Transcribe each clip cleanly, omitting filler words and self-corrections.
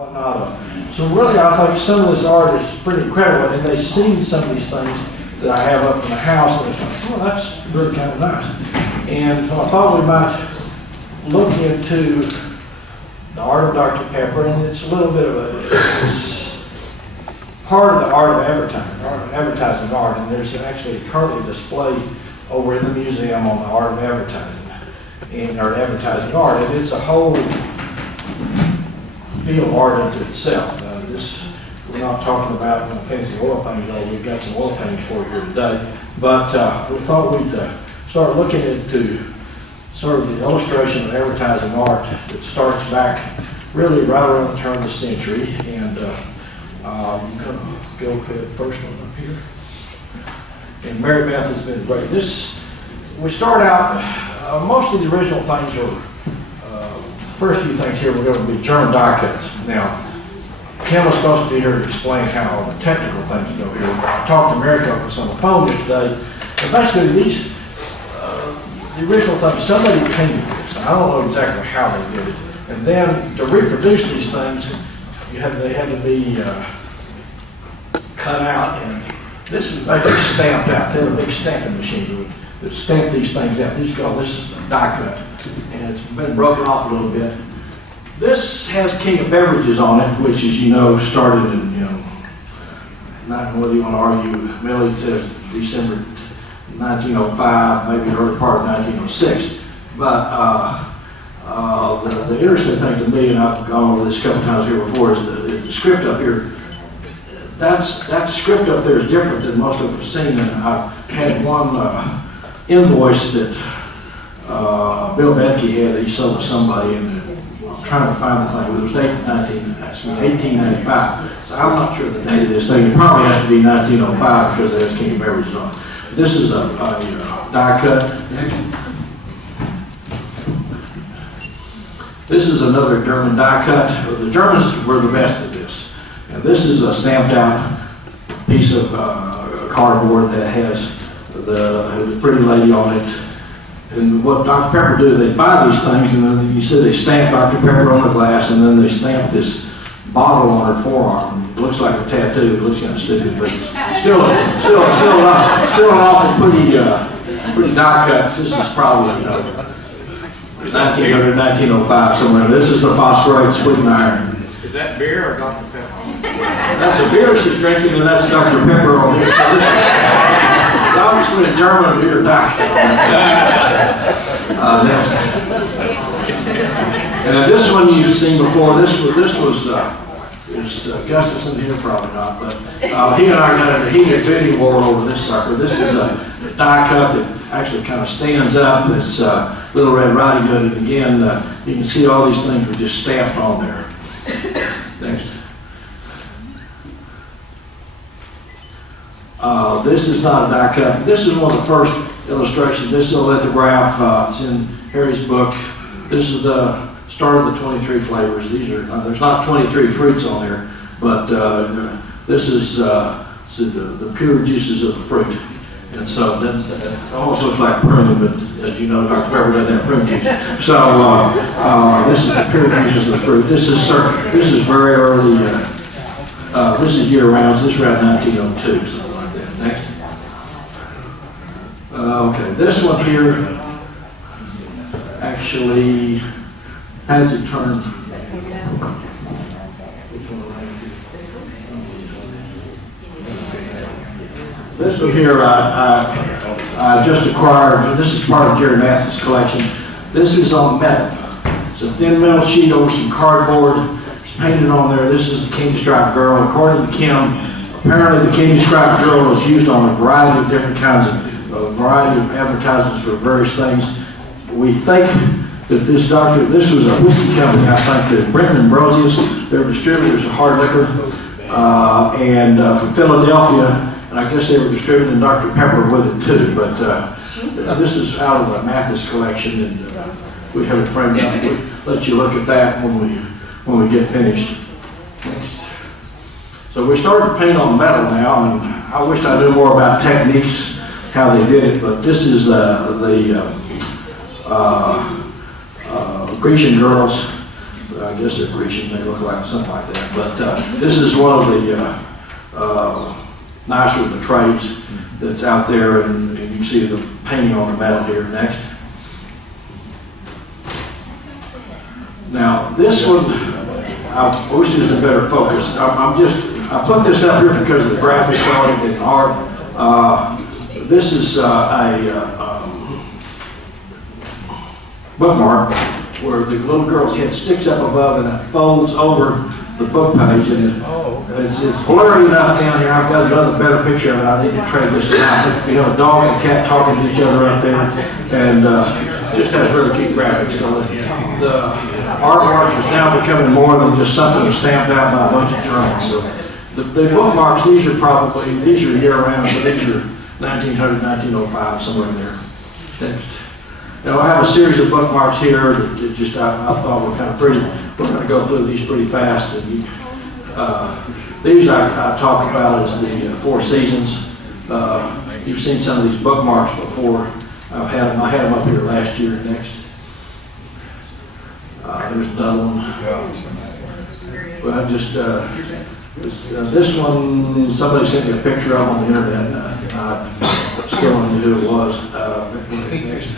whatnot. So really, I think some of this art is pretty incredible, and they've seen some of these things that I have up in the house, and it's like, well, that's really kind of nice. And so I thought we might look into the art of Dr. Pepper, and it's a little bit of it's part of the art of advertising art, and there's actually currently a display over in the museum on the art of advertising or advertising art, and it's a whole field of art unto itself. We're not talking about fancy oil paintings, although we've got some oil paintings for you here today, but we thought we'd start looking into sort of the illustration of advertising art that starts back really right around the turn of the century. And I'm going to go to the first one up here. And Mary Beth has been great. We start out, most of the original things are, first few things here, we're going to be German die cuts. Now, Kim was supposed to be here to explain how the technical things go here. I talked to Mary Beth on the phone yesterday, and basically these, the original thing, somebody painted this. I don't know exactly how they did it. And then to reproduce these things, they had to be cut out, and this is basically stamped out. They had a big stamping machine that stamped these things out. This is a die cut, and it's been broken off a little bit. This has King of Beverages on it, which, as you know, started in, not whether you want to argue, really to December 1905, maybe the early part of 1906. But the interesting thing to me, and I've gone over this a couple times here before, is the script up here. That script up there is different than most of us have seen. And I had one invoice that Bill Bethke had that he sold to somebody, and I'm trying to find the thing. It was dated 1895. So I'm not sure the date of this thing. It probably has to be 1905 because it has King of Beverages on it. This is a die cut. This is another German die cut. The Germans were the best at this. Now, this is a stamped out piece of cardboard that has the pretty lady on it. And what Dr. Pepper do, they buy these things, and then you see they stamp Dr. Pepper on the glass, and then they stamp this bottle on her forearm. It looks like a tattoo. It looks kind of stupid, but it's still an awful pretty die cut. This is probably 1900, 1905 somewhere. This is the phosphorate splitting iron. Is that beer or Dr. Pepper? That's a beer she's drinking, and that's Dr. Pepper on here. It's obviously a German beer die cut. And this one you've seen before. This was Gustafson here, probably not, but he and I got a heated bidding war over this sucker. This is a die cut that actually kind of stands up. It's Little Red Riding Hood, and again, you can see all these things were just stamped on there. Next. This is not a die cut. This is one of the first illustrations. This is a lithograph. It's in Harry's book. This is the start of the 23 flavors. These are there's not 23 fruits on there, but this is the pure juices of the fruit. And so it almost looks like pruning, but as you know, Dr. Pepper doesn't have prune juice. So this is the pure juices of the fruit. This is very early. This is year round. So this is around 1902, something like that. Next. Okay, this one here actually has it turned. This one here I just acquired. This is part of Jerry Mathis' collection. This is on metal. It's a thin metal sheet over some cardboard. It's painted on there. This is the Candy Stripe Girl. According to Kim, apparently the Candy Stripe Girl was used on a variety of different kinds of advertisements for various things. We think that this was a whiskey company, I think, that Brenton Ambrosius, their distributors of hard liquor, and from Philadelphia. And I guess they were distributing Dr. Pepper with it too, but this is out of the Mathis collection, and we have it framed up. We'll let you look at that when we get finished. Next. So we started to paint on metal now, and I wished I knew more about techniques, how they did it, but this is the Grecian girls. I guess they're Grecian, they look like something like that. But this is one of the nicer of the trays that's out there, and you can see the painting on the metal here next. Now this one, I wish there was a better focus. I put this up here because of the graphics on it and art. This is a bookmark where the little girl's head sticks up above and it folds over the book page, and it's blurry enough down here. I've got another better picture of it. I need to trade this out. You have a dog and a cat talking to each other up there, and just has really cute graphics. So the artwork is now becoming more than just something stamped out by a bunch of drones. So the bookmarks, these are year-round, but these are 1900, 1905, somewhere in there. Next. Now I have a series of bookmarks here that just I thought were kind of pretty. We're going to go through these pretty fast. And these I talked about as the Four Seasons. You've seen some of these bookmarks before. I had them up here last year. Next. There's another one. Well, this one, somebody sent me a picture of on the internet. I still don't know who it was. Next.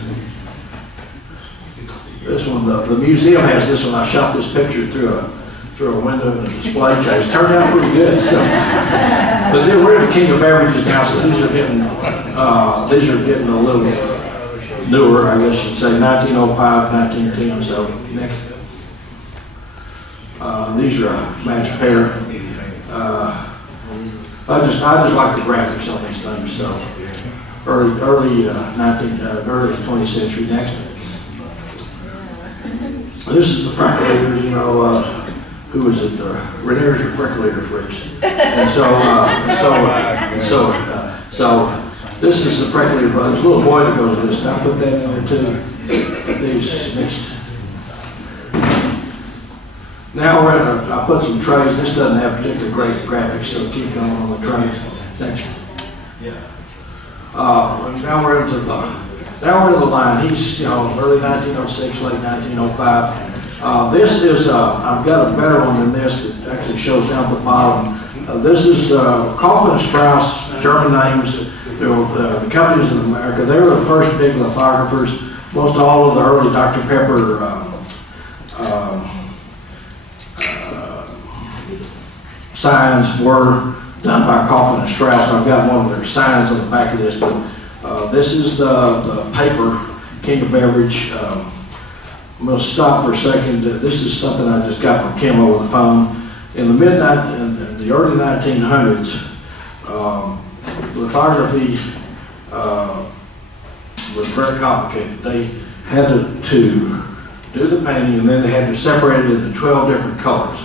This one, the museum has this one. I shot this picture through a window in a display case. Turned out pretty good. So, but then we're in the King of Beverages now, so these are getting a little newer, I guess you'd say, 1905, 1910. So next, these are a match pair. I just like the graphics on these things. So early 20th century. Next. This is the Freckleater, who is it? Rainier's or Freckleater freaks. And so this is the Freckleater brothers. Little boy that goes with this. Now put that in there too. Put these next. Now I put some trays. This doesn't have particularly great graphics, so keep going on the trays. Next. Now we're into the line. He's, early 1906, late 1905. This is, I've got a better one than this that actually shows down at the bottom. This is Kaufmann and Strauss, German names. The companies in America. They were the first big lithographers. Most all of the early Dr. Pepper signs were done by Kaufmann and Strauss. I've got one of their signs on the back of this, but this is the paper, King of Beverage. I'm going to stop for a second. This is something I just got from Kim over the phone. In the the early 1900s, lithography was very complicated. They had to do the painting, and then they had to separate it into 12 different colors.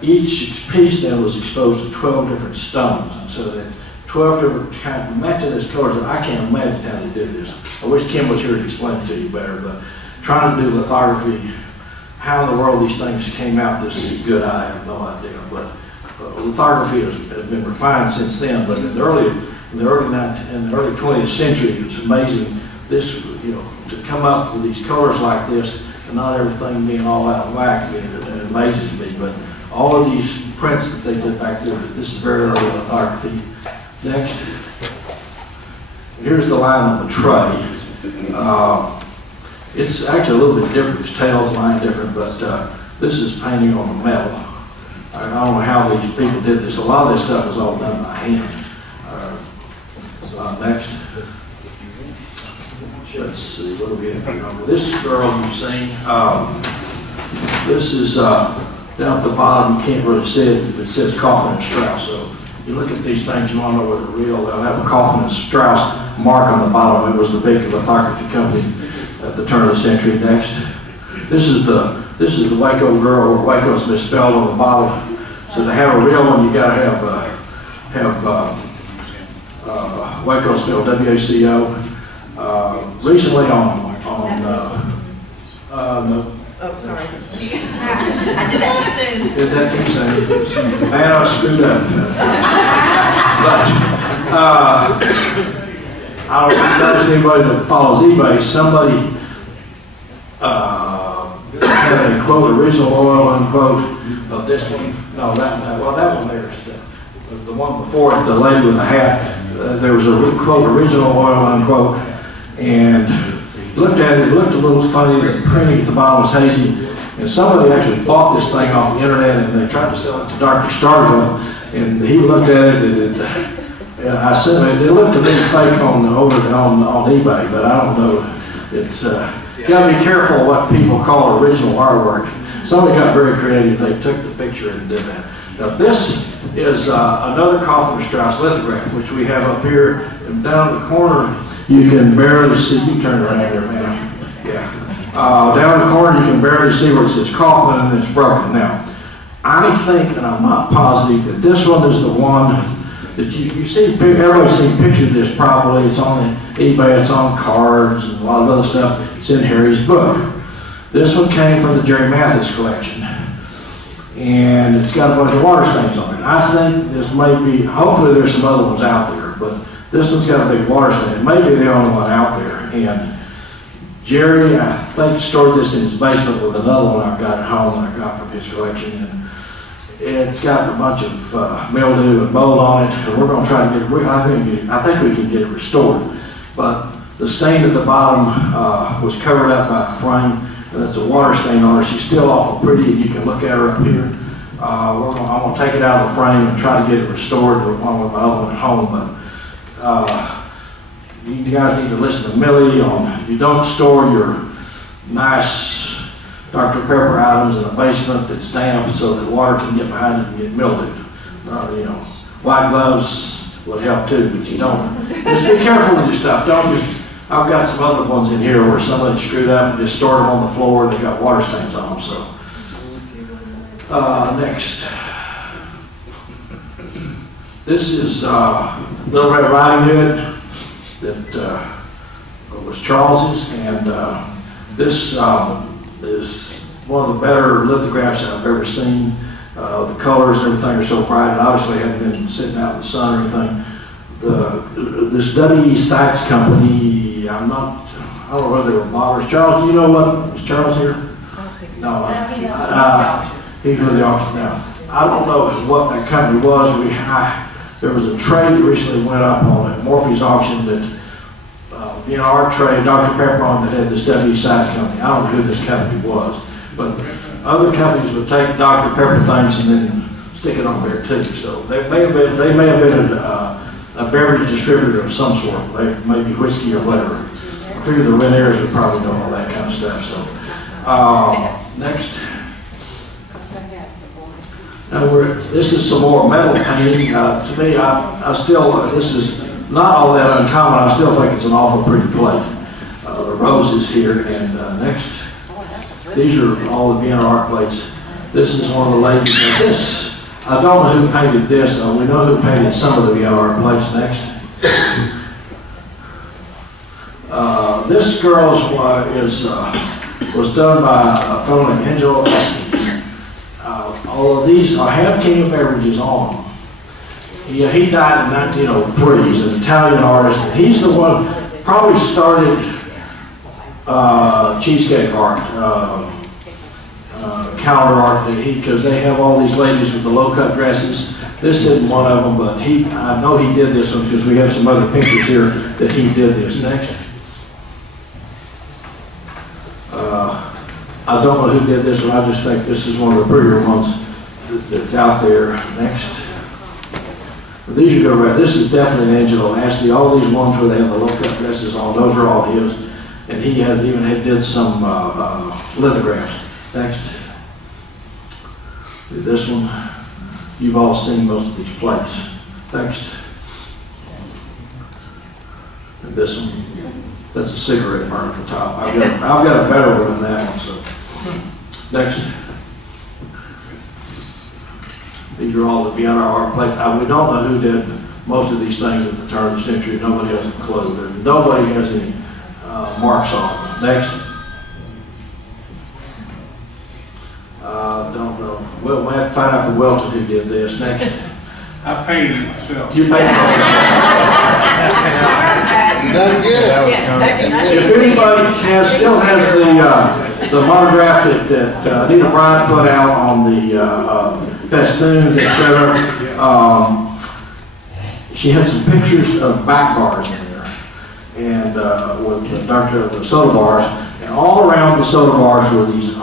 Each piece then was exposed to 12 different stones, and so that 12 different kinds of matching these colors, and I can't imagine how they did this. I wish Kim was here to explain it to you better, but trying to do lithography, how in the world these things came out this good, I have no idea. But lithography has been refined since then, but in the early 20th century, it was amazing this, to come up with these colors like this, and not everything being all out of whack. It amazes me, but all of these prints that they did back there, this is very early lithography. Next. Here's the line on the tray. It's actually a little bit different. Its tail's line different, but this is painting on the metal. I don't know how these people did this. A lot of this stuff is all done by hand. Next. Let's see, what do we have here? This girl you've seen. This is down at the bottom. You can't really see it, but it says Kaufmann and Strauss. So you look at these things, you want to know whether they're real. They'll have a Kaufmann and Strauss mark on the bottom. It was the big lithography company at the turn of the century. Next, this is the Waco girl, where Waco's misspelled on the bottle. So to have a real one, you got to have Waco spelled W-A-C-O. Recently on no. Oh, sorry. I did that too soon. Did that too soon. Man, I screwed up. But I don't know if there's anybody that follows eBay. Somebody had a quote, original oil, unquote, of this one. No, that one there is the one before it, the lady with the hat. There was a quote, original oil, unquote, and looked at it, it looked a little funny, the printing at the bottom was hazy, and somebody actually bought this thing off the internet and they tried to sell it to Dr. Stargill, and he looked at it and I said, it looked a little fake on eBay, but I don't know. It's got to be careful what people call original artwork. Somebody got very creative. They took the picture and did that. Now this is another Kaufman Strauss lithograph, which we have up here, and down the corner you can barely see. You turn around there, man. Yeah. Down the corner you can barely see where it says Kaufman and it's broken. Now, I think, and I'm not positive, that this one is the one that you see. Everybody's seen pictures of this probably. It's on eBay, it's on cards, and a lot of other stuff. It's in Harry's book. This one came from the Jerry Mathis collection, and it's got a bunch of water stains on it. I think this may be, hopefully there's some other ones out there, but this one's got a big water stain. It may be the only one out there. And Jerry, I think, stored this in his basement with another one I've got at home that I got from his collection. And it's got a bunch of mildew and mold on it, and we're going to try to get it. I think we can get it restored. But the stain at the bottom was covered up by a frame, and it's a water stain on her. She's still awful pretty. You can look at her up here. I'm going to take it out of the frame and try to get it restored with my other one at home. But you guys need to listen to Millie on, you don't store your nice Dr. Pepper items in a basement that's damp so that water can get behind it and get mildewed. White gloves would help too, but you don't. Just be careful with your stuff. I've got some other ones in here where somebody screwed up and just stored them on the floor. They got water stains on them. So next, this is Little Red Riding Hood that was Charles's, and this is one of the better lithographs I've ever seen. The colors and everything are so bright, and obviously hadn't been sitting out in the sun or anything. This W.E. Sykes company, I don't know whether they were modelers. Charles, do you know what? Is Charles here? I don't think so. No, He's he's with the auction now. I don't know what that company was. There was a trade that recently went up on it, Morphy's auction, that our trade, Dr. Pepper on, that had this W.E. Sykes company. I don't know who this company was, but other companies would take Dr. Pepper things and then stick it on there too. So they may have been a beverage distributor of some sort, maybe whiskey or whatever. I figure the Reniers would probably know all that kind of stuff. So next. Now this is some more metal painting. To me, this is not all that uncommon. I still think it's an awful pretty plate. The roses here, and next. These are all the Vienna art plates. This is one of the ladies. Now this, I don't know who painted this. We know who painted some of the Vienna art plates. Next. This girl was done by a fellow named Angelo Esti. All of these have King of Beverages on them. He died in 1903. He's an Italian artist. And he's the one probably started cheesecake art, counter art, because they have all these ladies with the low-cut dresses. This isn't one of them, but I know he did this one because we have some other pictures here that he did this. Next. I don't know who did this one. I just think this is one of the prettier ones that's out there. Next. These you go right. This is definitely an Angelo Asti. All these ones where they have the low-cut dresses on, those are all his. And he did some lithographs. Next. This one. You've all seen most of these plates. Next. And this one. That's a cigarette burn at the top. I've got a better one than that one. So next. These are all the Vienna art plates. We don't know who did most of these things at the turn of the century. Nobody has a clue. Nobody has any marks on them. Next. Don't know. We'll have to find out from Welton who did this. Next. I painted it myself. You painted it. Done good. If anybody still has the monograph that Anita Bryant put out on the festoons, etc. She had some pictures of back bars in there, and with the soda bars, and all around the soda bars were these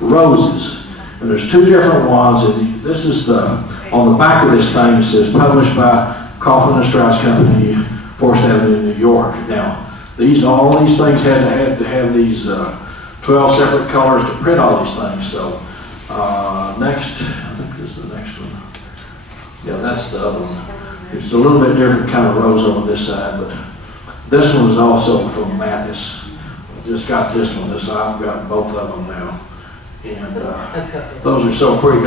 roses. And there's two different ones, and this is on the back of this thing, it says published by Coughlin and Strauss Company, 4th Avenue, New York. Now, all these things had to have these 12 separate colors to print all these things. So, next, I think this is the next one. Yeah, that's the other one. It's a little bit different kind of rose on this side, but this one is also from Mathis. I just got this one. I've got both of them now. And those are so pretty.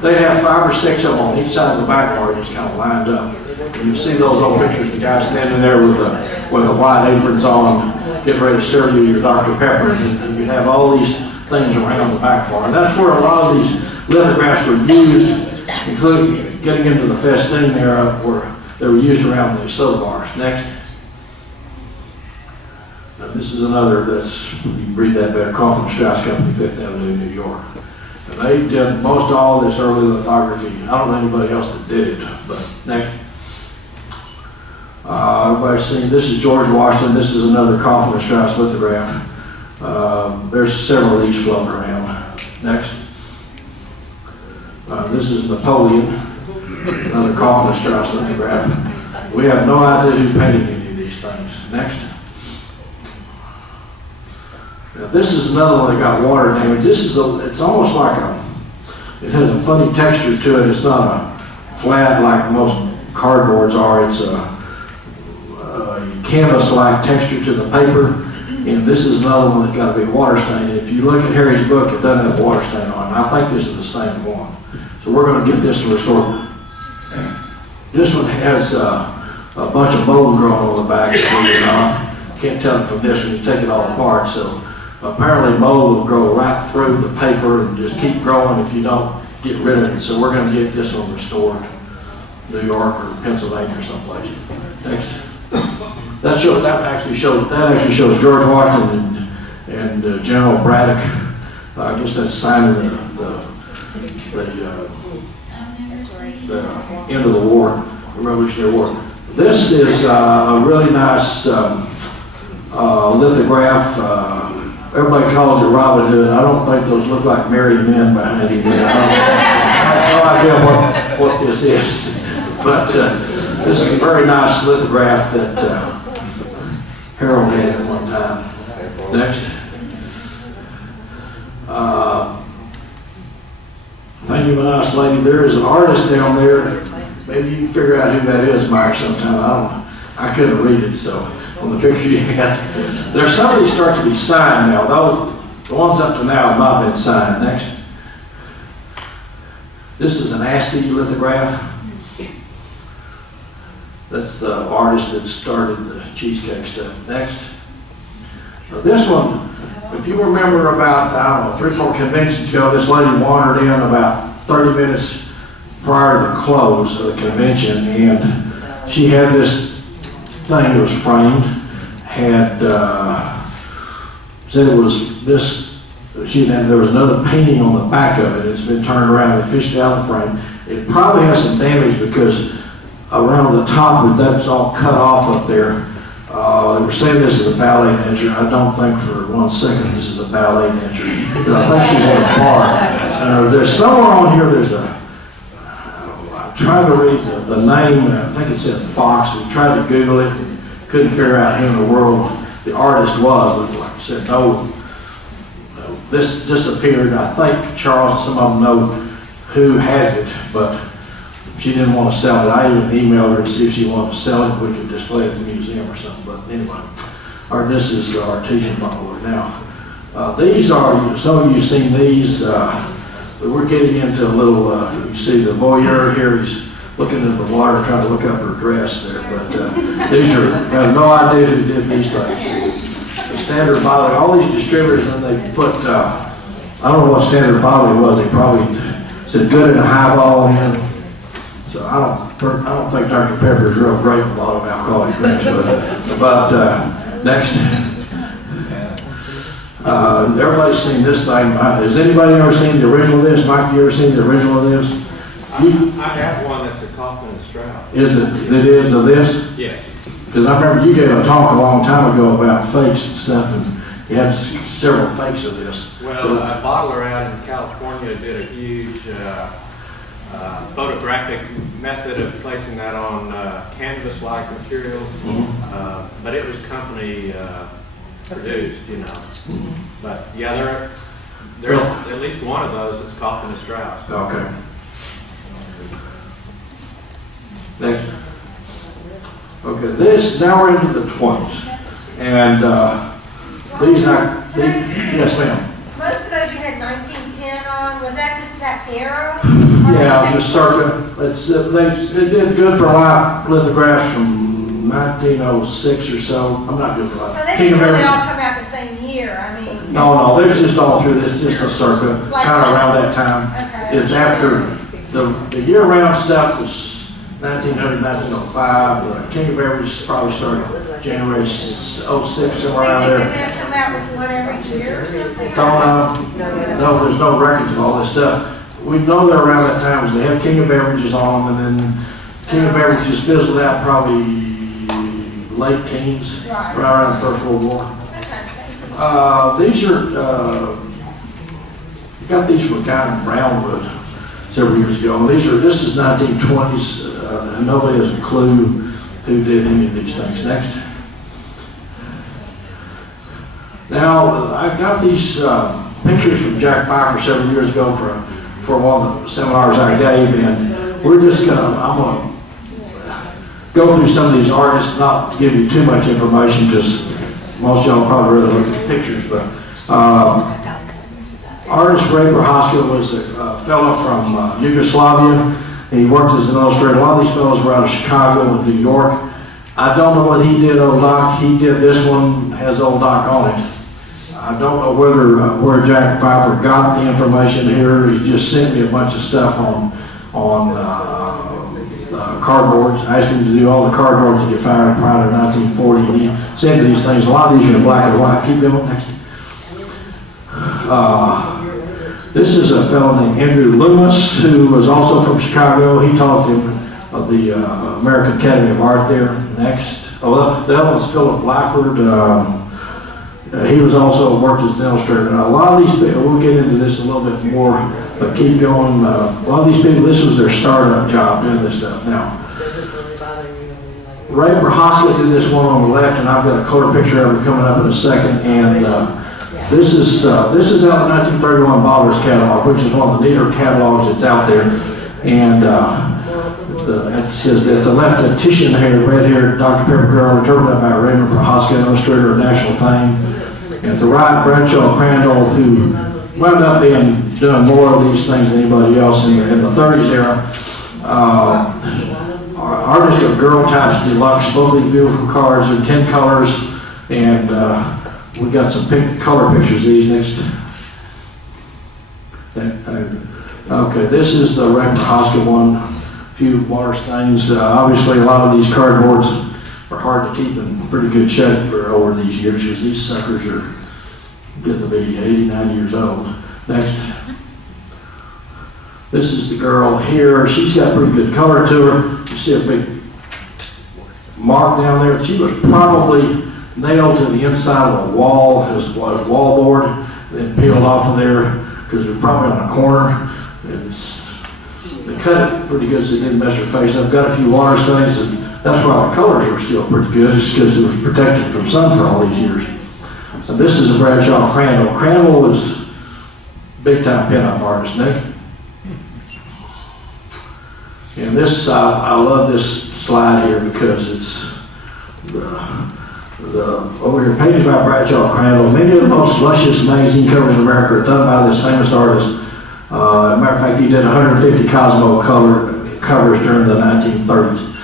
They have 5 or 6 of them on each side of the back bar, just kind of lined up. And you see those old pictures, the guy standing there with the white aprons on, getting ready to serve you your Dr. Pepper. And you have all these things around the back bar. And that's where a lot of these lithographs were used, including getting into the festoon era, where they were used around the soda bars. Next. Now, this is another you can read that better, Coughlin and Strauss Company, 5th Avenue, New York. And they did most all this early lithography. I don't know anybody else that did it, but next. Everybody's seen, this is George Washington. This is another Coughlin and Strauss lithograph. There's several of these floating around. Next. This is Napoleon, another Coughlin and Strauss lithograph. We have no idea who painted any of these things. Next. Now, this is another one that got water damage. It's almost like it has a funny texture to it. It's not a flat like most cardboards are. It's a canvas-like texture to the paper. And this is another one that's got a big water stain. If you look at Harry's book, it doesn't have water stain on it. I think this is the same one. So we're going to get this restored. This one has a bunch of mold growing on the back. So can't tell it from this when you take it all apart. So apparently mold will grow right through the paper and just keep growing if you don't get rid of it. So we're going to get this one restored, New York or Pennsylvania or someplace. Next. That actually shows George Washington and General Braddock. I guess that's signing the end of the war, the Revolutionary War. This is a really nice lithograph. Everybody calls it Robin Hood. I don't think those look like married men behind him. I have no idea what this is. But this is a very nice lithograph that Harold had at one time. Next. Thank you, my nice lady. There is an artist down there. Maybe you can figure out who that is, Mike, sometime. I couldn't read it, so on the picture you had. There's some of these start to be signed now. The ones up to now have not been signed. Next. This is an Asti lithograph. That's the artist that started the cheesecake stuff. Next. Now this one, if you remember about, I don't know, 3 or 4 conventions ago, this lady wandered in about 30 minutes prior to the close of the convention, and she had this thing that was framed, said it was this, there was another painting on the back of it. It's been turned around and fished out of the frame. It probably has some damage because around the top, that's all cut off up there. They were saying this is a ballet dancer. I don't think for 1 second this is a ballet dancer. But I think she's in a bar. There's somewhere on here, I'm trying to read the name. I think it said Fox. We tried to Google it. Couldn't figure out who in the world the artist was. But like I said, no, this disappeared. I think Charles and some of them know who has it, but she didn't want to sell it. I even emailed her to see if she wanted to sell it. We could display it at the museum or something. But anyway, this is the artesian bottle. Now, these are, some of you have seen these. We're getting into a little, you see the voyeur here, he's looking in the water trying to look up her dress there. But these are, I have no idea who did these things. The Standard Bodley, all these distributors, and they put, I don't know what Standard Bodley was. They probably said good in a highball in. So I don't think Dr. Pepper is real great with a lot of alcoholic drinks. But next. Everybody's seen this thing. Has anybody ever seen the original of this? Mike, you ever seen the original of this? I have one that's a Kaufman and Strauss. Is it of this? Yes. Because I remember you gave a talk a long time ago about fakes and stuff, and you had several fakes of this. Well, a bottler out in California did a huge photographic method of placing that on canvas-like material, but it was company produced, you know. But yeah, there's at least one of those that's Kaufman and Strauss. Okay. Next. Okay, now we're into the 20s. And yes ma'am. Most of those you had 1910 on, was that just that era? Yeah, just circa. It did good for life lithographs from 1906 or so. I'm not good for life. So they didn't really all come out the same year, I mean. No, they're just all through this, just a circa, kind of around that time. Okay. It's after, the year-round stuff was 1900, 1905. King of Beverages probably started January 06, somewhere around Did there. they come out with one every year or something? Don't know. No, there's no records of all this stuff. We know they're around that time because they have King of Beverages on them, and then King of Beverages fizzled out probably late teens, right around the First World War. These are, got these from a guy in Brownwood several years ago. This is 1920s, and nobody has a clue who did any of these things. Next. Now, I got these pictures from Jack Pfeiffer several years ago for one of the seminars I gave, and I'm gonna go through some of these artists, not to give you too much information, because most of y'all probably really look at the pictures, but artist Ray Prohaska was a fellow from Yugoslavia, and he worked as an illustrator. A lot of these fellows were out of Chicago and New York. I don't know what he did, Old Doc. He did this one, has Old Doc on it. I don't know where Jack Pfeiffer got the information here. He just sent me a bunch of stuff on cardboards. I asked him to do all the cardboards that get fired prior to 1940. And he sent me these things. A lot of these are in black and white. Keep going next. This is a fellow named Andrew Loomis, who was also from Chicago. He taught of the American Academy of Art there. Next. Oh, that one's Philip Lafford. He was also worked as an illustrator. Now, a lot of these people, we'll get into this a little bit more, but keep going. A lot of these people, this was their startup job doing this stuff. Now, Ray Prohaska did this one on the left, and I've got a color picture of it coming up in a second. And this is out of the 1931 Bottlers catalog, which is one of the neater catalogs that's out there. And it says that the left, a Titian-haired, red-haired Dr. Pepper girl, interpreted by Raymond Prohaska, illustrator of national fame. And at the right, Bradshaw Crandall, who wound up doing more of these things than anybody else in the 30s era. Artist of Girl Types Deluxe. Both of these beautiful cards are 10 colors, and we got some color pictures of these next. Okay, this is the Ray Prohaska one. A few water stains. Obviously, a lot of these cardboards are hard to keep in pretty good shape for over these years, because these suckers are getting to be 80, 90 years old. Next. This is the girl here. She's got pretty good color to her. You see a big mark down there. She was probably nailed to the inside of a wall, as a wall board, then peeled off of there, because it was probably on a corner. They cut it pretty good so it didn't mess her face. I've got a few water stains, and that's why the colors are still pretty good. It's because it was protected from sun for all these years. And this is a Bradshaw Crandall. Crandall was big-time pinup artist, Nick. And this, I love this slide here because it's over here, painted by Bradshaw Crandall. Many of the most luscious magazine covers in America are done by this famous artist. As a matter of fact, he did 150 Cosmo covers during the 1930s.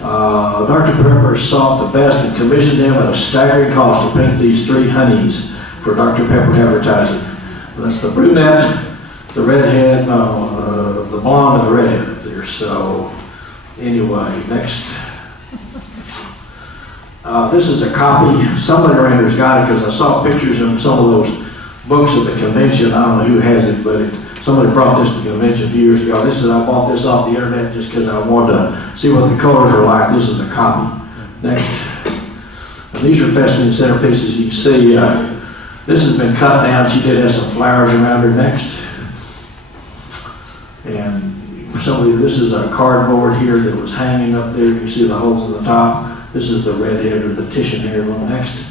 Dr. Pepper sought the best and commissioned them at a staggering cost to paint these 3 honeys for Dr. Pepper advertising. That's the brunette, the redhead, the blonde, and the redhead up there. So, anyway, next. This is a copy. Somebody around here's got it, because I saw pictures of some of those books of the convention. I don't know who has it, but somebody brought this to the convention a few years ago. This is, I bought this off the internet just because I wanted to see what the colors are like. This is a copy. Next. And these are festoon centerpieces. You can see this has been cut down. She did have some flowers around her. Next. And for some reason, this is a cardboard here that was hanging up there. You can see the holes in the top. This is the redhead or the Titian hair one. Next.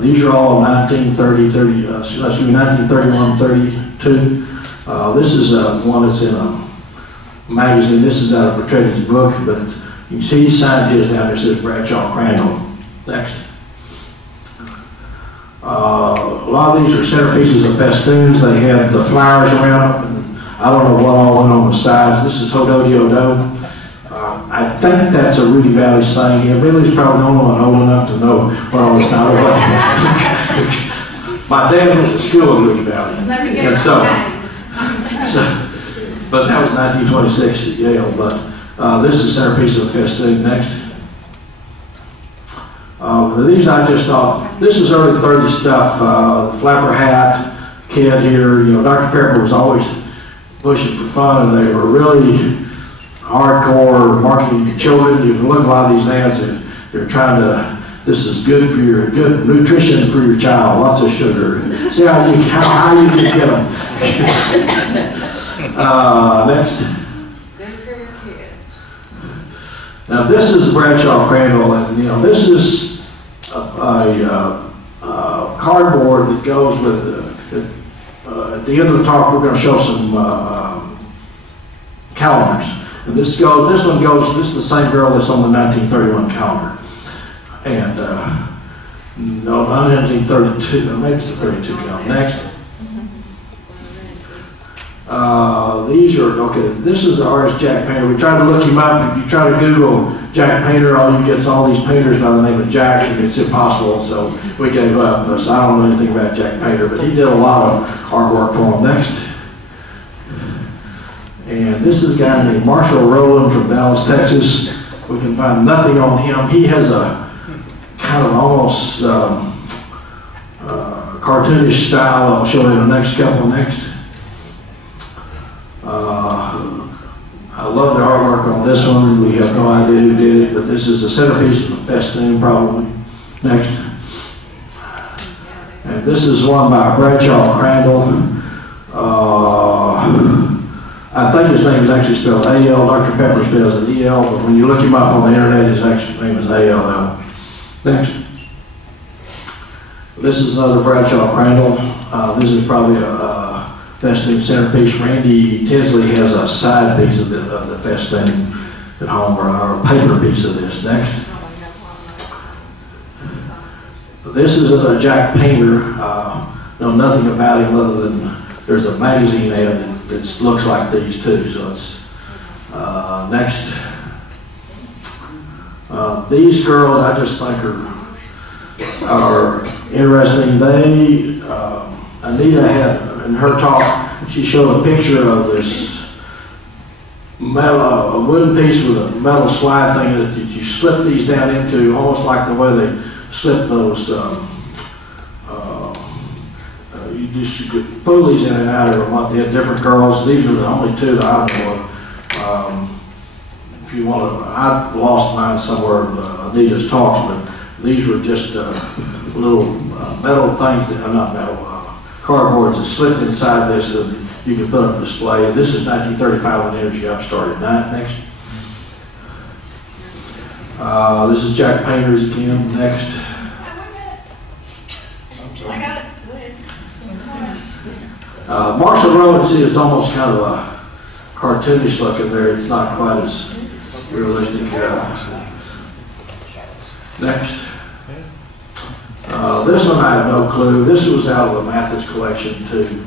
These are all 1931, 32. This is one that's in a magazine. This is out of Bertretti's book, but you can see he signed his down there. It says Bradshaw Crandall. Next. A lot of these are centerpieces of festoons. They have the flowers around them, and I don't know what all went on the sides. This is Hododiodo. I think that's a Rudy Valley saying. Yeah, Billy's probably the only one old enough to know what all this time was. My dad went to school in Rudy Valley. And but that was 1926 at Yale. But this is centerpiece of a festoon. Next. These I just thought, this is early 30s stuff. Flapper hat, kid here. You know, Dr. Pepper was always pushing for fun, and they were really hardcore marketing to children. You can look at a lot of these ads, they're trying to, this is good for your, good nutrition for your child, lots of sugar. See how you can get them. Next. Good for your kids. Now this is Bradshaw Crandall, and you know, this is a cardboard that goes with, at the end of the talk we're going to show some calendars. And this one goes, this is the same girl that's on the 1931 calendar. And, no, not 1932, no, maybe it's the 32 calendar. Next. These are, okay, this is the artist Jack Painter. We tried to look him up. If you try to Google Jack Painter, all you get is all these painters by the name of Jack, and it's impossible, so we gave up. So I don't know anything about Jack Painter, but he did a lot of artwork for him. Next. And this is a guy named Marshall Rowland from Dallas, Texas. We can find nothing on him. He has a kind of almost cartoonish style. I'll show you in the next couple. Next. I love the artwork on this one. We have no idea who did it, but this is a centerpiece of a festoon, probably. Next. And this is one by Bradshaw Crandall. I think his name is actually spelled A-L. Dr. Pepper spells it E-L, but when you look him up on the internet, his actual name is A-L-L. Next. This is another Bradshaw Crandall. This is probably a festoon centerpiece. Randy Tinsley has a side piece of the festoon at home, or a paper piece of this. Next. This is a Jack Painter. Know nothing about him other than there's a magazine ad that looks like these two. So it's next. These girls, I just think are interesting. They Anita had in her talk, she showed a picture of this metal, a wooden piece with a metal slide thing that you slip these down into, almost like the way they slip those. You just could pull these in and out every month. They had different girls. These are the only two that I know of. If you want to, I lost mine somewhere in Anita's talks, but these were just little metal things, not metal, cardboards that slipped inside this that you can put on display. This is 1935 when Energy Up started. Next. This is Jack Painter's again. Next. I got it. Marshall Rowan, see, it's almost kind of a cartoonish looking there. It's not quite as realistic. Next. This one I have no clue. This was out of the Mathis collection too.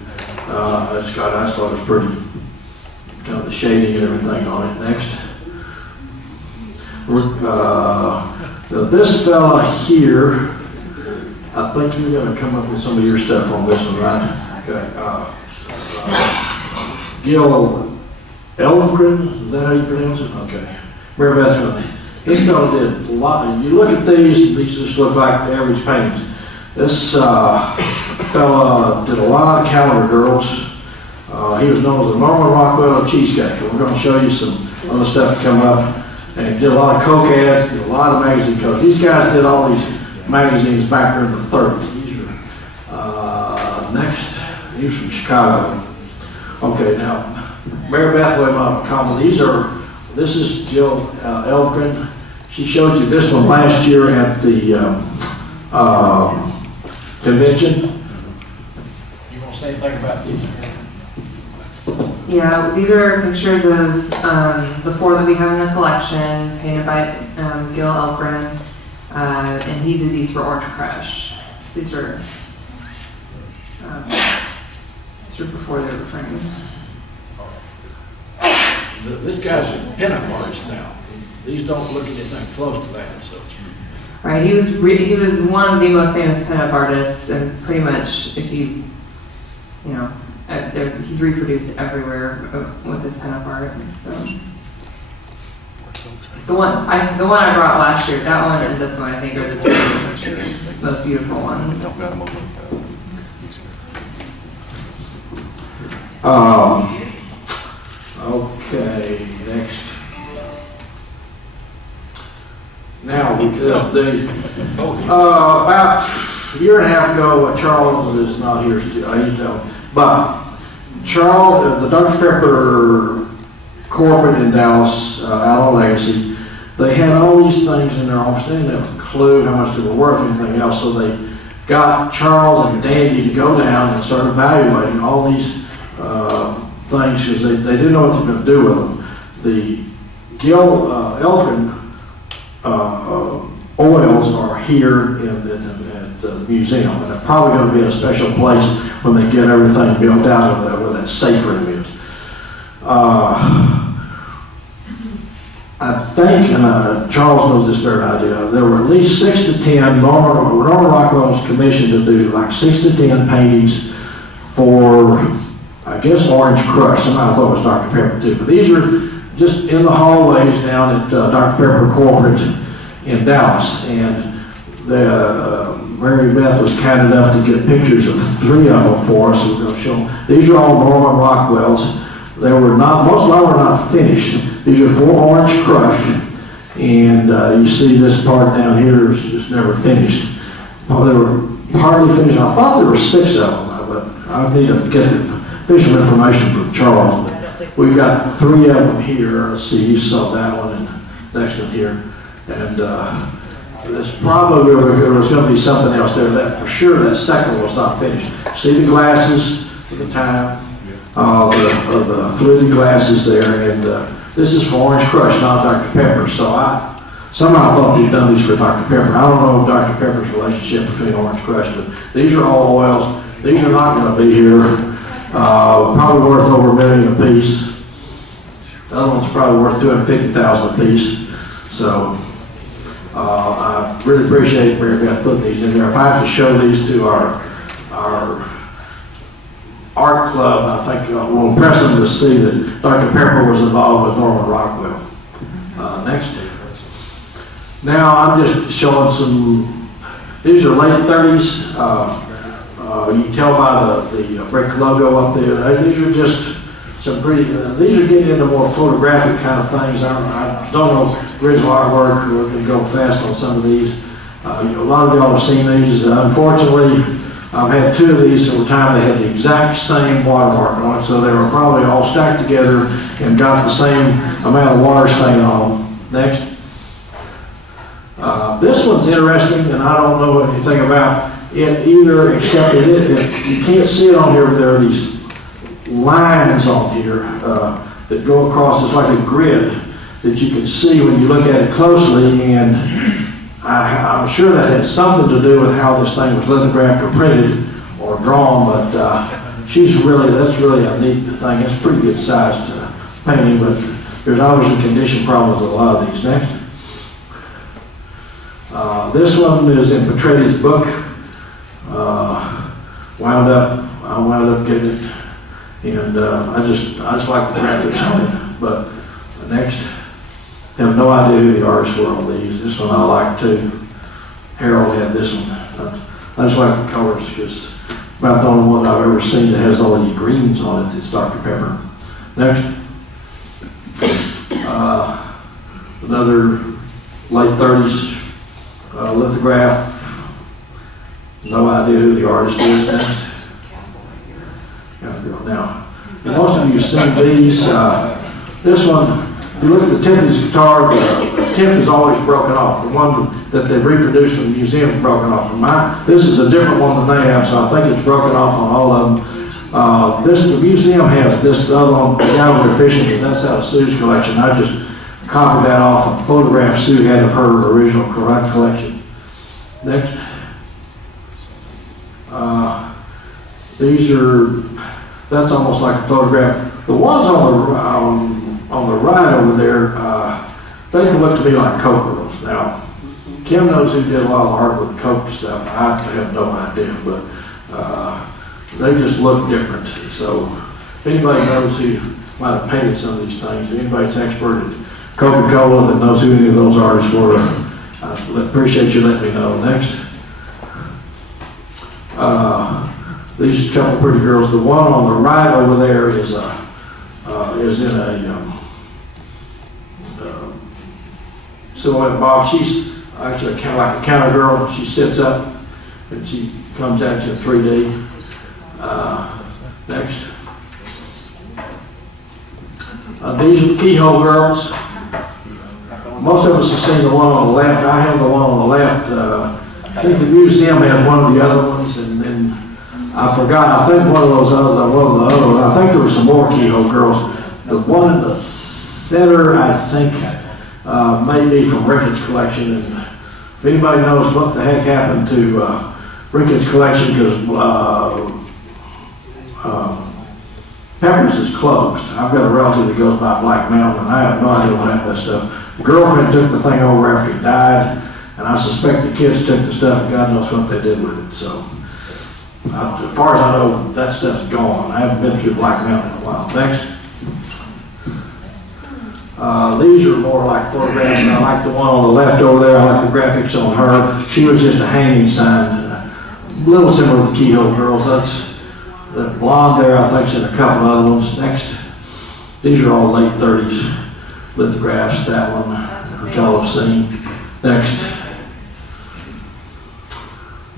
I thought it was pretty, kind of the shading and everything on it. Next. This fella here, I think you're going to come up with some of your stuff on this one, right? Okay. Gil Elfgren, is that how you pronounce it? Okay. Mary Beth, this fellow did a lot. You look at these just look like the average paintings. This Fella did a lot of calendar girls. He was known as the Norman Rockwell of Cheesecake. We're going to show you some other stuff to come up. And he did a lot of Coke ads, did a lot of magazine covers. These guys did all these magazines back in the 30s. These are, next, he was from Chicago. Okay, now, Mary Beth Wayman, this is Jill Elfgren. She showed you this one last year at the convention. You want to say anything about these? Yeah, these are pictures of the 4 that we have in the collection, painted by Gil Elfgren, and he did these for Orange Crush. These are before they were framed. This guy's a pinup artist now. These don't look anything close to that. So. Right, he was one of the most famous pinup artists, and pretty much if you know. He's reproduced everywhere with his pinup art. So the one I brought last year, that one and this one, I think are the 2 most beautiful ones. Okay, next. Now about a year and a half ago, Charles is not here still. But Charles, the Dr. Pepper corporate in Dallas, out on Legacy, they had all these things in their office. They didn't have a clue how much they were worth or anything else. So they got Charles and Dandy to go down and start evaluating all these things because they didn't know what they were going to do with them. The Gil Elfgren oils are here at the museum, and they're probably going to be in a special place when they get everything built out of there where that safe room is. I think, and Charles knows this better than I do, there were at least 6 to 10, Norman Rockwell was commissioned to do like 6 to 10 paintings for, I guess, Orange Crush. Somebody thought it was Dr. Pepper too, but these are just in the hallways down at Dr. Pepper Corporate in Dallas, and Mary Beth was kind enough to get pictures of 3 of them for us. So we're going to show them. These are all Norman Rockwells. They were not, most of them were not finished. These are for Orange Crush, and you see this part down here is just never finished. Well, they were hardly finished. I thought there were 6 of them, but I need to get the official information from Charles. We've got 3 of them here. Let's see, you saw that one and the next one here. And there's probably, there was going to be something else there. That for sure, that second one was not finished. See the glasses for the time, the fluted glasses there, and this is for Orange Crush, not Dr. Pepper. So somehow I thought they'd done these for Dr. Pepper. I don't know Dr. Pepper's relationship between Orange Crush, but these are all oils. These are not going to be here. Probably worth over $1 million a piece. The other one's probably worth $250,000 a piece. So I really appreciate Mary Beth putting these in there. If I have to show these to our art club, I think we'll impress them to see that Dr. Pepper was involved with Norman Rockwell. Next. Now I'm just showing some, these are late 30s. You can tell by the brick logo up there. These are just some pretty, these are getting into more photographic kind of things. I don't know original artwork, or we can go fast on some of these. A lot of y'all have seen these. Unfortunately, I've had 2 of these over time. They had the exact same watermark on it, so they were probably all stacked together and got the same amount of water stain on them. Next. This one's interesting, and I don't know anything about it either, except you can't see it on here, but there are these lines on here that go across. It's like a grid that you can see when you look at it closely, and I'm sure that had something to do with how this thing was lithographed or printed or drawn, but that's really a neat thing. It's a pretty good sized painting, but there's always a condition problem with a lot of these. Next. This one is in Petrelli's book. I wound up getting it, and I just like the graphics on it. But next, I have no idea who the artists were on these. This one I like too. Harold had this one. I just like the colors because about the only one I've ever seen that has all these greens on it. It's Dr. Pepper. Next. Another late 30s lithograph. No idea who the artist is next. Now, most of you have seen these. This one, if you look at the tip of his guitar, the tip is always broken off. The one that they reproduced from the museum is broken off. This is a different one than they have, so I think it's broken off on all of them. The museum has this other one down with their fishing, and that's out of Sue's collection. I just copied that off a photograph Sue had of her original collection. Next. That's almost like a photograph. The ones on the right over there, they can look to me like Coke girls. Now, Kim knows who did a lot of art with Coke stuff. I have no idea, but they just look different. So, if anybody knows who might have painted some of these things, if anybody's expert at Coca-Cola that knows who any of those artists were, I appreciate you letting me know. Next. These couple of pretty girls. The one on the right over there is in a silhouette box. She's actually kind of like a counter girl. She sits up and she comes at you in 3D. Next. These are the Keyhole Girls. Most of us have seen the one on the left. I have the one on the left. I think the museum has one of the other ones, and then I forgot. I think one of the other ones. I think there were some more Keyhole Girls. The one in the center, I think, may be from Ricketts' collection. And if anybody knows what the heck happened to Ricketts' collection, because Pepper's is closed. I've got a relative that goes by Black Mountain, and I have no idea what happened to that stuff. The girlfriend took the thing over after he died, and I suspect the kids took the stuff, and God knows what they did with it. So, as far as I know, that stuff's gone. I haven't been through Black Mountain in a while. Next. These are more like photographs, and I like the one on the left over there. I like the graphics on her. She was just a hanging sign. A little similar to the Keyhole Girls. That's the blonde there, I think, and a couple other ones. Next. These are all late 30s lithographs. That one, which y'all have seen. Next.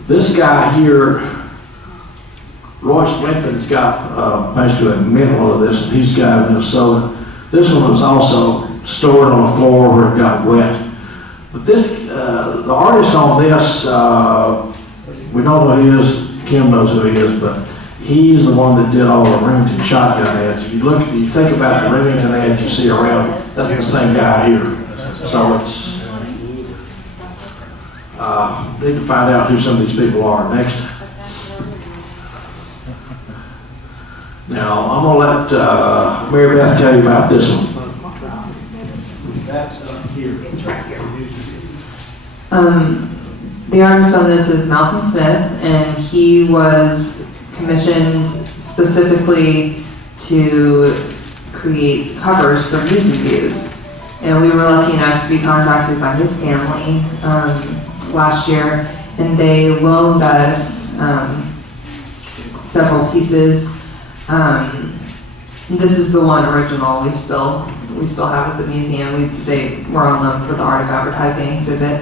This guy here, Royce Lincoln's got basically a mint one of this, and he's got in Minnesota. This one was also stored on the floor where it got wet. But this, the artist on this, we don't know who he is. Kim knows who he is, but he's the one that did all the Remington shotgun ads. If you think about the Remington ads you see around, that's the same guy here. So it's, need to find out who some of these people are. Next. Now, I'm going to let Mary Beth tell you about this one. That's up here. It's right here. The artist on this is Malcolm Smith, and he was commissioned specifically to create covers for music views. And we were lucky enough to be contacted by his family last year, and they loaned us several pieces. This is the one original. We still have it at the museum. They were on loan for the Art of Advertising exhibit,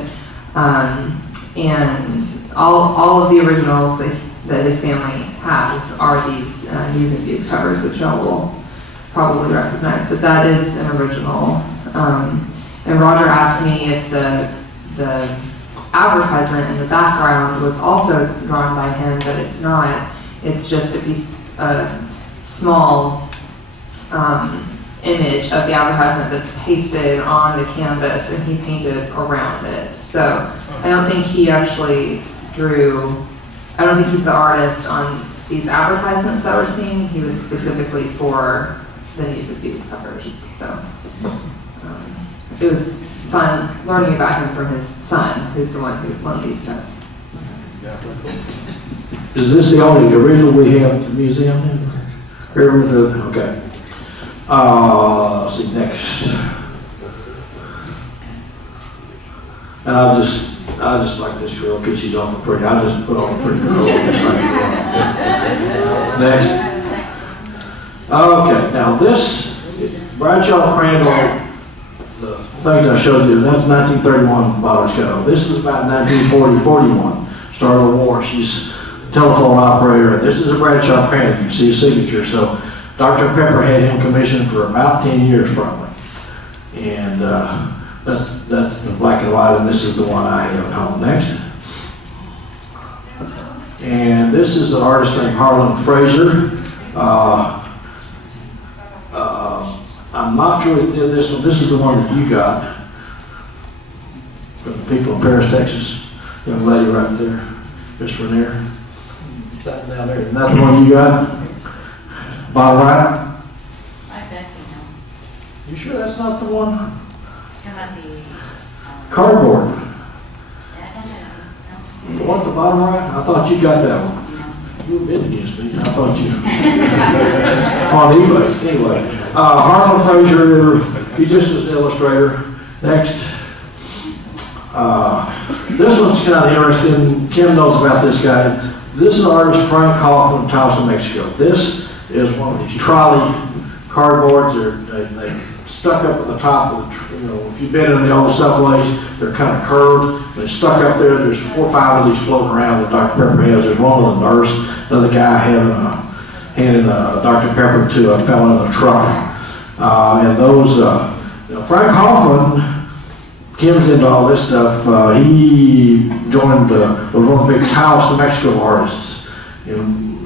and all of the originals that his family has are these music views covers, which y'all will probably recognize. But that is an original. And Roger asked me if the advertisement in the background was also drawn by him, but it's not. It's just a small image of the advertisement that's pasted on the canvas, and he painted around it. So I don't think he actually drew. I don't think he's the artist on these advertisements that we're seeing. He was specifically for the music views covers. So it was fun learning about him from his son, who's the one who loaned these to us. Is this the only original we have at the museum? Okay. Let's see, next. And I'll just I just like this girl because she's awful pretty. I just put on a pretty girl on this thing. Next. Okay, now this, Bradshaw Crandall, the things I showed you, that's 1931 Bottle Scuttle. This is about 1940-41, start of the war. She's a telephone operator. This is a Bradshaw Crandall. You can see his signature. So Dr. Pepper had him commissioned for about 10 years probably. And that's the black and white, and this is the one I have at home. Next. And this is an artist named Harlan Fraser. I'm not sure he did this one. This is the one that you got from the people in Paris, Texas. Young lady right there, Miss Renier. That down there. Isn't that the one you got? Bottom right? I definitely know. You sure that's not the one? How about the, Cardboard. yeah, The one at the bottom right? I thought you got that one. You bid against me. I thought you. On eBay. Anyway, Harlan Fraser, he just was an illustrator. Next. This one's kind of interesting. Kim knows about this guy. This is artist Frank Hoff from Taos, New Mexico. This is one of these trolley cardboards. They stuck up at the top of the, if you've been in the old subways, they're kind of curved. They're stuck up there. There's 4 or 5 of these floating around that Dr. Pepper has. There's one with a nurse, another guy handing Dr. Pepper to a fellow in a truck. And those, Frank Hoffman, Kim's into all this stuff. He joined was one of the big Taos, New Mexico artists.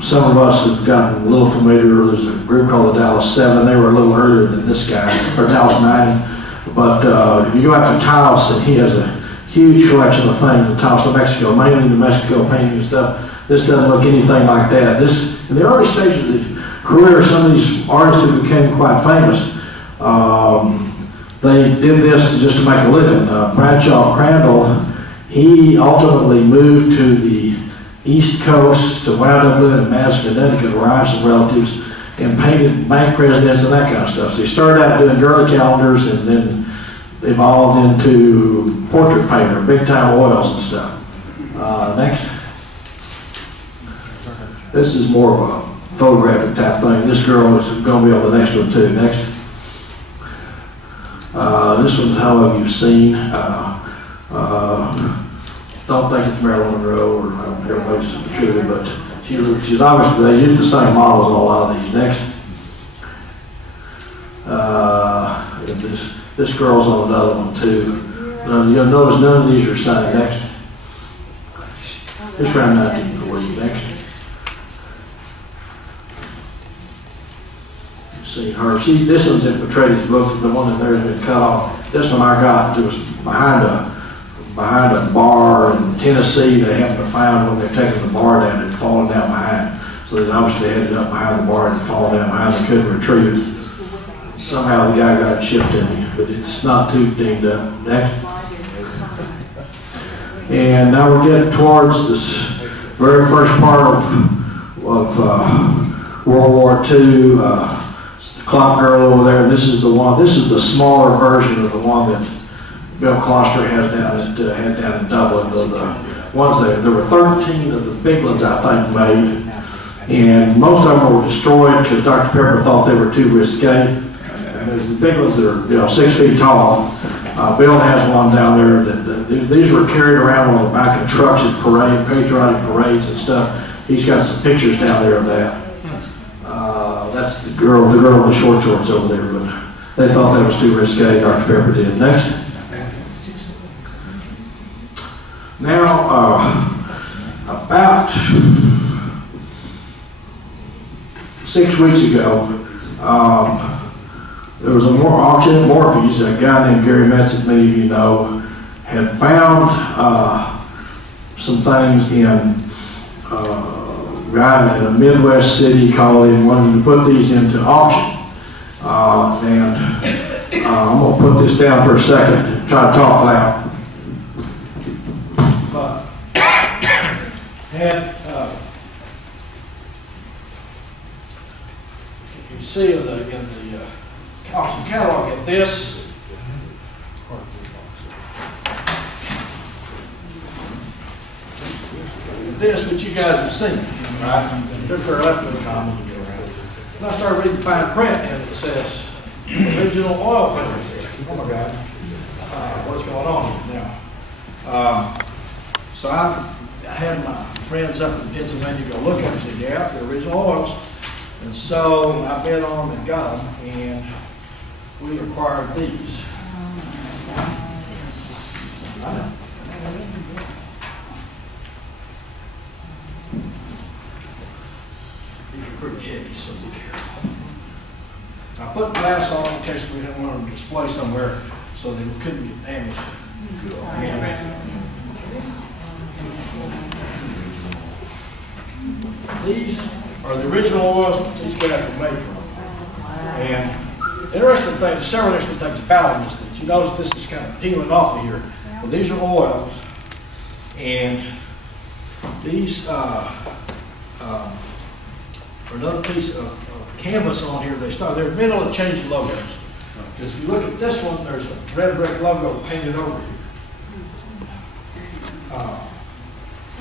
Some of us have gotten a little familiar. There's a group called the Dallas 7. They were a little earlier than this guy, or Dallas 9. But if you go out to Taos, and he has a huge collection of things in Taos, New Mexico, mainly New Mexico painting and stuff. This doesn't look anything like that. This, in the early stages of the career, some of these artists who became quite famous, they did this just to make a living. Bradshaw Crandall, he ultimately moved to the East Coast, so wound up living in Madison, Connecticut, where I have some relatives, and painted bank presidents and that kind of stuff. So he started out doing girly calendars and then evolved into portrait painter, big time oils and stuff. Next. This is more of a photographic type thing. This girl is going to be on the next one too. Next. This one, however, you've seen. Don't think it's Marilyn Monroe or everybody's true, but she's obviously, they use the same models on a lot of these. Next. This girl's on another one too. You'll notice none of these are signed. Next. This round 1940. Next. See her. This one's in Petrati's book. The one that there's been cut off. This one I got. It was behind a bar in Tennessee. They happened to find when they're taking the bar down and falling down behind. So they obviously headed up behind the bar and fallen down behind. They couldn't retrieve it. Somehow the guy got it shipped in me, but it's not too dinged up. Next. And now we're getting towards this very first part of World War II. Clock Girl over there. This is the one. This is the smaller version of the one that Bill Kloster has down in Dublin. The ones there were 13 of the big ones I think made, and most of them were destroyed because Dr. Pepper thought they were too risque. And there's the big ones that are 6 feet tall. Bill has one down there that these were carried around on the back of trucks at patriotic parades and stuff. He's got some pictures down there of that. That's the girl with the short shorts over there, but they thought that was too risque. Dr. Pepper did. Next. Now, about 6 weeks ago, there was a auction at Morphy's. A guy named Gary Metz, that many of you know, had found some things in guy in a Midwest city called him, wanted to put these into auction. And I'm going to put this down for a second and try to talk loud. You can see in the auction catalog at this. this, which you guys have seen, right? Took her up for the comment to go around. And I started reading fine print, and it says original oil painters. Oh my God, what's going on here now? So I had my friends up in Pennsylvania go look at them and say, yeah, the original oils. And so I bid on them and got them, and we acquired these. These are pretty heavy, so be careful. I put glass on in case we didn't want them to display somewhere so they couldn't get damaged. These are the original oils that these guys were made from. And interesting thing, there's several interesting things about them is that you notice this is kind of peeling off of here. Well, these are oils, and these are another piece of canvas on here. They're in the middle of changing logos. Because if you look at this one, there's a red brick logo painted over here.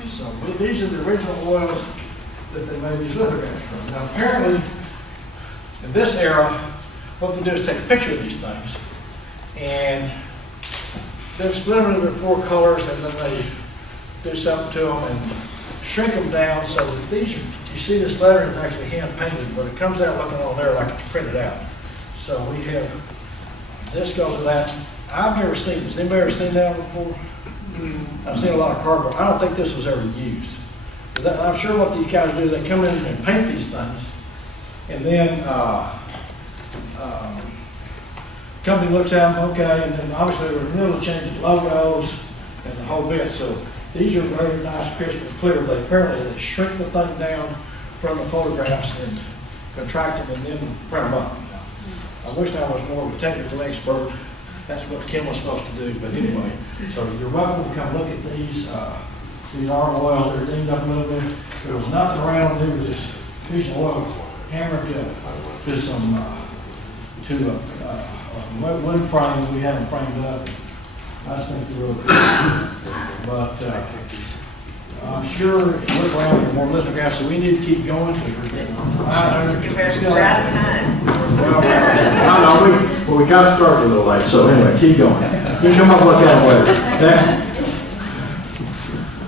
So these are the original oils that they made these lithographs from. Now apparently, in this era, what they do is take a picture of these things, and they split them into 4 colors, and then they do something to them and shrink them down so that these are, you see this lettering is actually hand painted, but it comes out looking on there like it's printed out. So we have, this goes with that. I've never seen this. Anybody ever seen that before? I've seen a lot of cardboard. I don't think this was ever used. I'm sure what these guys do, they come in and paint these things, and then company looks at them, okay, and then obviously they're in the middle of changing logos and the whole bit. So these are very nice, crisp, and clear. But apparently they shrink the thing down from the photographs and contract them and then print them up. I wish I was more of a technical expert. That's what Kim was supposed to do. But anyway, so you're welcome to come look at these. These are oils. They're dinged up a little bit. There was nothing around them. There was this piece of oil hammered to some wood frame. We had them framed up. I just think they're really good. But I'm sure if you look around for more lithographs, so we need to keep going. We're out of time. Well, we got to start a little late. So anyway, keep going. You come up and look at them later. Next.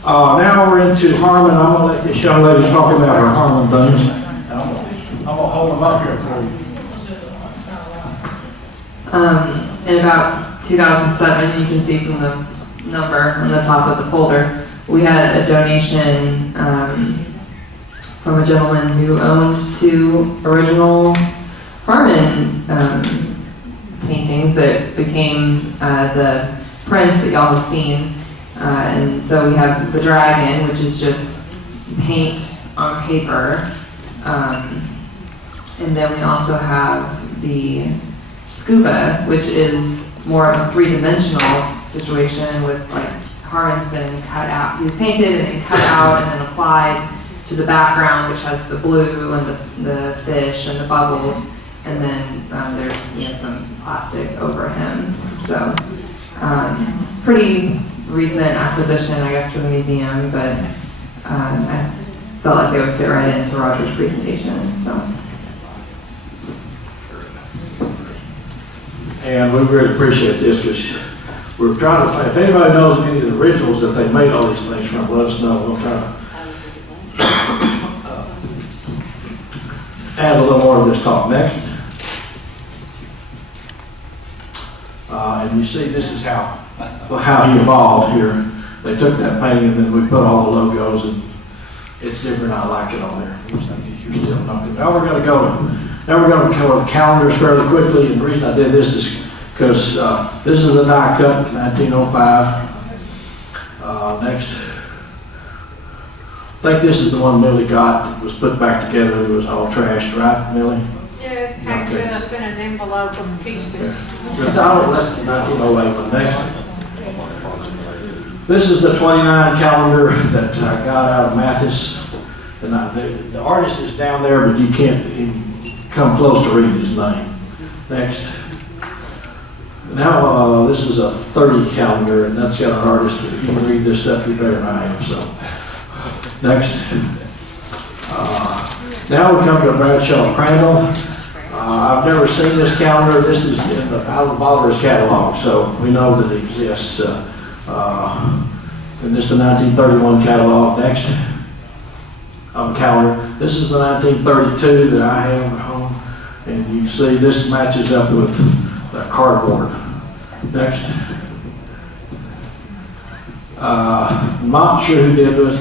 Now we're into Harmon. I'm going to let this young lady talk about her Harmon things. I'm going to hold them up here for you. In about 2007, you can see from the number on the top of the folder, we had a donation from a gentleman who owned 2 original Harmon paintings that became the prints that y'all have seen. And so we have the dragon, which is just paint on paper. And then we also have the scuba, which is more of a 3-dimensional situation with like Harmon's been cut out. He was painted and then cut out and then applied to the background, which has the blue and the fish and the bubbles. And then there's some plastic over him. So pretty recent acquisition, I guess, for the museum, but I felt like they would fit right into Roger's presentation. So. And we really appreciate this because we're trying to find, if anybody knows any of the originals that they made all these things from, let us know. We'll try to add a little more of this talk next. And you see this is how he evolved here. They took that painting and then we put all the logos, and it's different. I like it on there. You're still not good. Now we're going to cover the calendars fairly quickly, and the reason I did this is because this is a die cut, 1905. Next, I think this is the one Millie got that was put back together. It was all trashed, right, Millie? Yeah, it came to us in an envelope of pieces. It's out less than 1908 one. Next. This is the 29 calendar that I got out of Mathis. And the artist is down there, but you can't even come close to reading his name. Next. Now, this is a 30 calendar, and that's got an artist. If you can read this stuff, you're better than I am. So, Next. Now we come to Bradshaw Crandall. I've never seen this calendar. This is in the Allen Baldrige catalog, so we know that it exists. And this is the 1931 catalog. Next. Calendar. This is the 1932 that I have at home, and you can see this matches up with the cardboard. Next. I'm not sure who did this.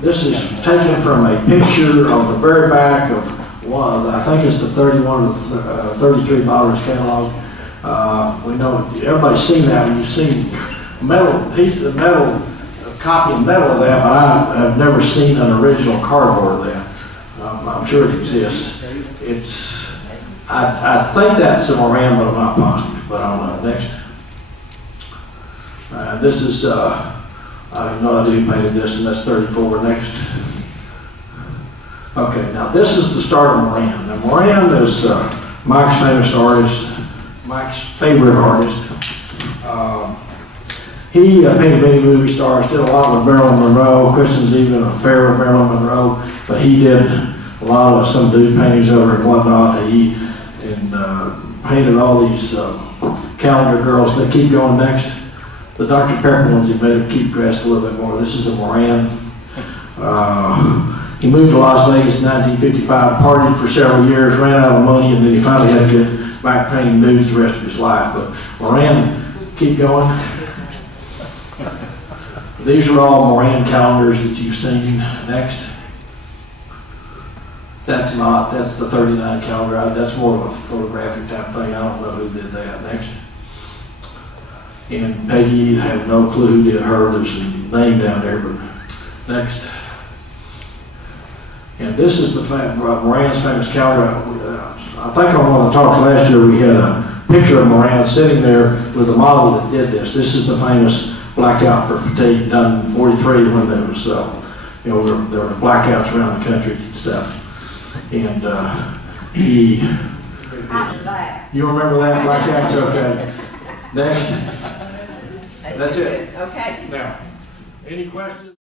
This is taken from a picture on the very back of one. I think it's the 31 or 33 Baldrige catalog. We know everybody's seen that. When you've seen copy and metal of that, but I have never seen an original cardboard of that. I'm sure it exists. I think that's a Moran, but I'm not positive. But I don't know. Next. This is, I have no idea who painted this, and that's 34. Next. Okay, now this is the start of Moran. Now Moran is Mike's famous artist, Mike's favorite artist. He painted many movie stars, did a lot with Marilyn Monroe. Kristen's even an affair with Marilyn Monroe, but he did a lot of some dude paintings of her and whatnot. He painted all these calendar girls. They keep going. Next. The Dr. Pepper ones, he made them keep dressed a little bit more. This is a Moran. He moved to Las Vegas in 1955, partied for several years, ran out of money, and then he finally had to get back painting nudes the rest of his life. But Moran, keep going. These are all Moran calendars that you've seen. Next. That's the 39 calendar. That's more of a photographic type thing. I don't know who did that. Next. And Peggy, I have no clue who did her. There's a name down there, but next. And this is the Moran's famous calendar. I think on one of the talks last year we had a picture of Moran sitting there with the model that did this. This is the famous blackout for fatigue done in '43 when there was, there were blackouts around the country and stuff. And you remember that blackouts? Okay. Next. That's it. Okay. Now, any questions?